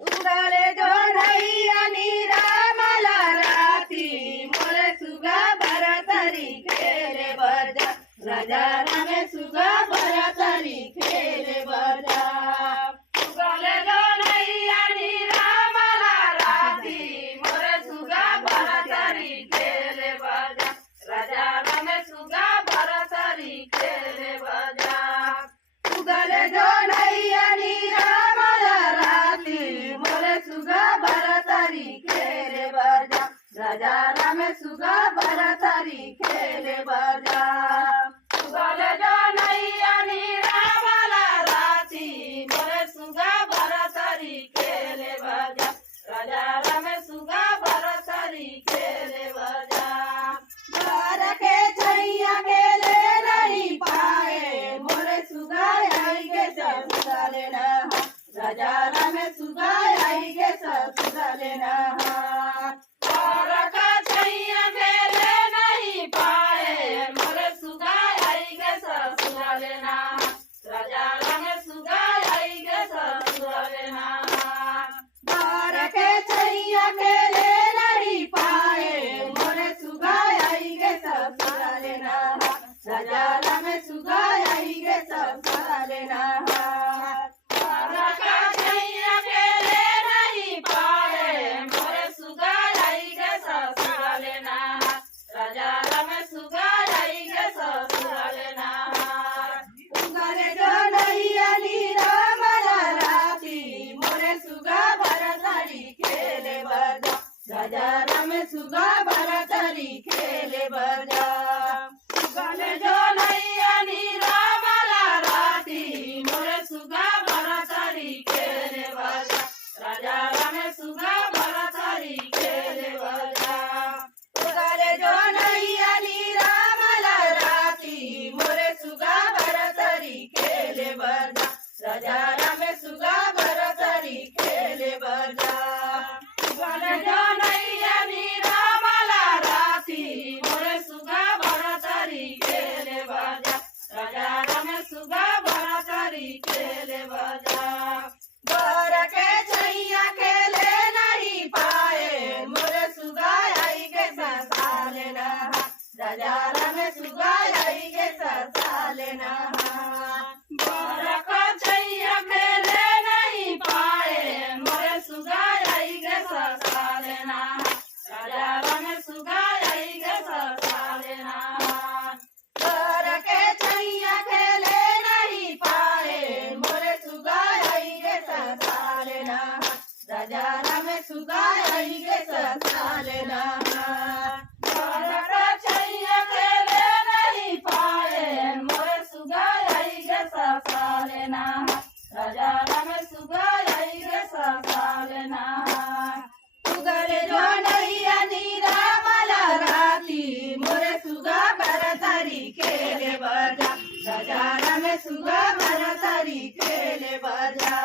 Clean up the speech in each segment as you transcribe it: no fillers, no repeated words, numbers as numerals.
उगले जो नैया नीरामला राती मोरे सुगा भरतरी खेले बजा राजा रामे सुगा भरतरी खेले बजा उगले जो नैया नीरामला राती मोरे सुगा भरतरी खेले बजा राजा रामे सुगा भरतरी खेले बजा उगले जो नैया नीरामला राती मोरे सुगा भरतरी खेले बजा राजा रामे सुगा भरतरी खेले बजा उगले जो नैया नीरामला राती मोरे सुगा भरतरी खेले बजा राजा रामे सुगा भरतरी खेले बजा घर के छैया खेले नहीं पाए मोरे सुगा आई के ससुरा लेना राजा रामे सुगा आई के ससुरा लेना घर का छैया खेले नहीं पाए मोरे सुगा आई के ससुरा लेना राजा रामे सुगा आई के ससुरा लेना घर के छैया खेले नहीं पाए मोरे सुगा आई के ससुरा लेना राजा रामे सुगा आई के ससुरा लेना घर का छैया खेले नहीं पाए मोरे सुगा आई के ससुरा लेना राजा रामे सुगा आई के ससुरा लेना उगले जो नैया नीरामला राती मोरे सुगा भरतरी खेले बजा राजा रामे सुगा भरतरी खेले बजा उगले जो नैया नीरामला राती मोरे सुगा भरतरी खेले बजा राजा रामे सुगा भरतरी खेले बजा उगले जो नैया नीरामला राती मोरे सुगा भरतरी खेले बजा राजा रामे सुगा भरतरी खेले बजा उगले जो नैया नीरामला राती मोरे सुगा भरतरी खेले बजा राजा रामे सुगा भरतरी खेले बजा घर के छैया खेले नहीं पाए मोरे सुगा आई के ससा लेना राजा रामे सुगा आई के ससा लेना घर का छैया खेले नहीं पाए मोरे सुगा आई के ससा लेना राजा रामे सुगा आई के ससा लेना घर के छैया खेले नहीं पाए मोरे सुगा आई के ससा लेना राजा रामे सुगा आई के ससा लेना घर का छैया खेले नहीं पाए मोरे सुगा आई के ससा लेना राजा रामे सुगा आई के ससा लेना उगले जो नैया नीरामला राती मोरे सुगा भरतरी खेले बजा राजा रामे सुगा भरतरी खेले बजा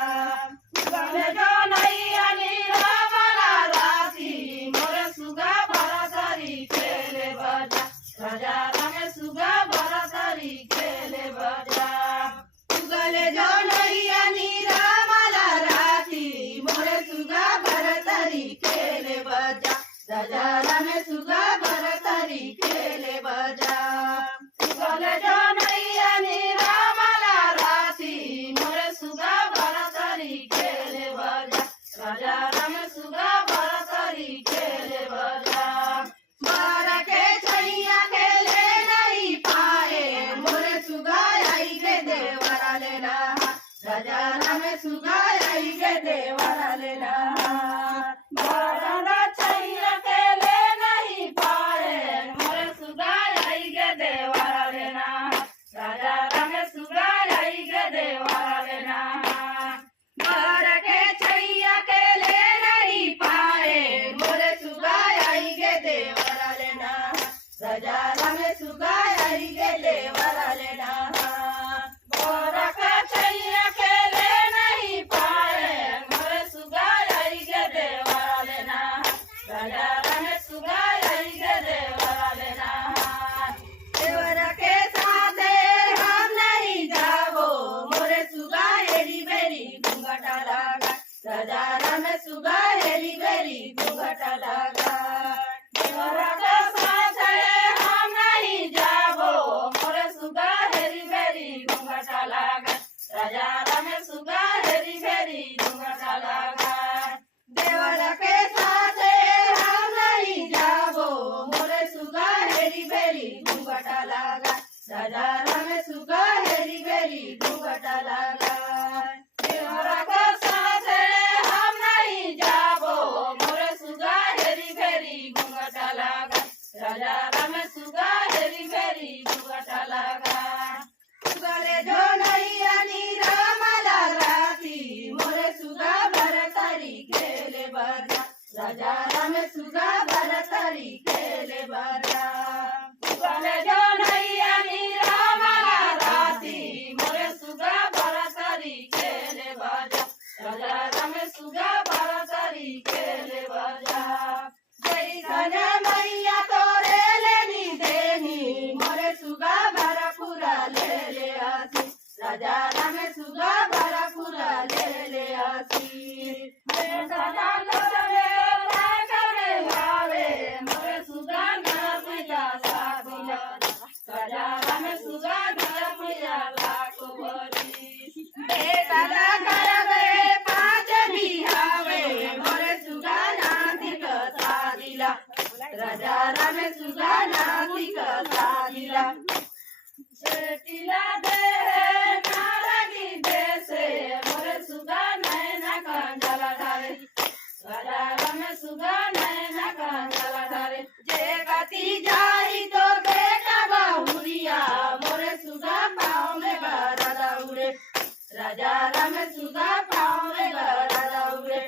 उगले जो नैया नीरामला राती मोरे सुगा भरतरी खेले बजा राजा रामे सुगा भरतरी खेले बजा उगले जो नैया नीरामला राती मोरे सुगा भरतरी खेले बजा राजा रामे सुगा भरतरी खेले बजा उगले जो नैया नीरामला राती मोरे सुगा भरतरी खेले बजा राजा रामे सुगा भरतरी खेले बजा घर के छैया खेले नहीं पाए मोरे सुगा आई के देवरा लेना राजा रामे सुगा आई के देवरा लेना घर का छैया खेले नहीं पाए मोरे सुगा आई के देवरा लेना राजा रामे सुगा आई के देवरा लेना घर के छैया खेले नहीं पाए मोरे सुगा आई के देवरा लेना राजा रामे सुगा आई के देवरा लेना घर का छैया खेले नहीं पाए मोरे सुगा आई के देवरा लेना राजा रामे सुगा आई के देवरा लेना देवरा के साथ हम नहीं जाओ मोरे सुगा एरी बेरी घूंघटा लगा राजा राम सुगा हेरी बेरी घूंघट लगा देवरा का साथ हम नहीं जाबो मोर सुगा हेरी बेरी घूंघट लगा राजा राम सुगा हेरी बेरी घूंघट लगा देवरा के साथ हम नहीं जाबो मोर सुगा हेरी बेरी घूंघट लगा राजा राम सुगा हेरी बेरी घूंघट लगा देवरा का साथ हम नहीं जाबो मोर सुगा हेरी बेरी घूंघट लगा राजा राम सुगा हेरी बेरी घूंघट लगा सुगले जो नहीं आनी रामला राती मोर सुगा भरतरी खेले बजा राजा राम सुगा भरतरी खेले बजा सुगले जो नहीं आनी रामला राती मोर सुगा भरतरी खेले बजा राजा राम सुगा भरतरी खेले बजा जय धन्य मैया तोरे लेनी देनी मोरे सुगा भरपुरा ले आसी राजा राम सुगा भरपुरा ले आसी बेटा डालो रे करे भावे मोरे सुगा भरपुरा साबिया राजा राम सुगा भरपुरा लाखो बरी बेटा कर रे पाँच बिहावे मोरे सुगा नाती का सादिला राजा राम सुगा नाती का सादिला शेटिला दे नारगी देसे मोरे सुगा नैना कंजला धारे राजा राम सुगा नैना कंजला धारे जे गति जाई तो बेटा बहुरिया मोरे सुगा पाँव में गरा उड़े राजा राम सुगा पाँव में गरा उड़े